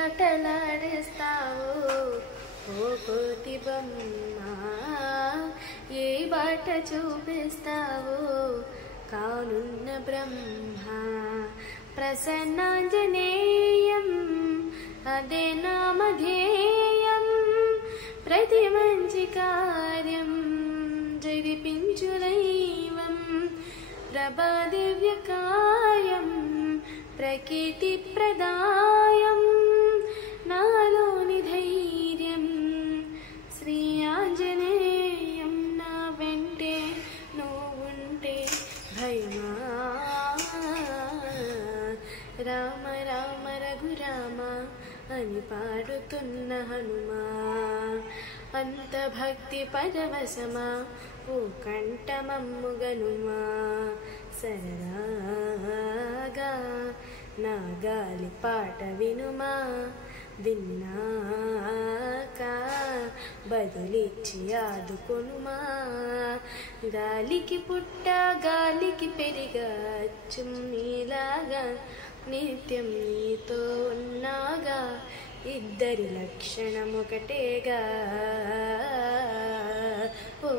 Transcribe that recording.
ఆటలాడిస్తావో ఓ కోతి బొమ్మ, ఏ బాట చూపిస్తావో కానున్న బ్రహ్మ. ప్రసన్నాంజనేయం అదే నామధేయం, ప్రతి మంచి కార్యం జరిపించు దైవం. ప్రభాదివ్యకాయం ప్రకీర్తి ప్రదాయం, నాలోని ధైర్యం శ్రీ ఆంజనేయం. నా వెంటే నువ్వుంటే భయమా, రామ రామ రఘురామ అని పాడుతున్న హనుమా. అంత భక్తి పరవశమా ఓ కంఠమమ్ముగనుమా. సరదాగా నా గాలి పాట వినుమా, విన్నాక బదులిచ్చి ఆదుకొనుమా. గాలికి పుట్ట గాలికి పెరిగచ్చు మీలాగా, నిత్యం నీతో ఉన్నాగా, ఇద్దరి లక్షణం ఒకటేగా. ఓ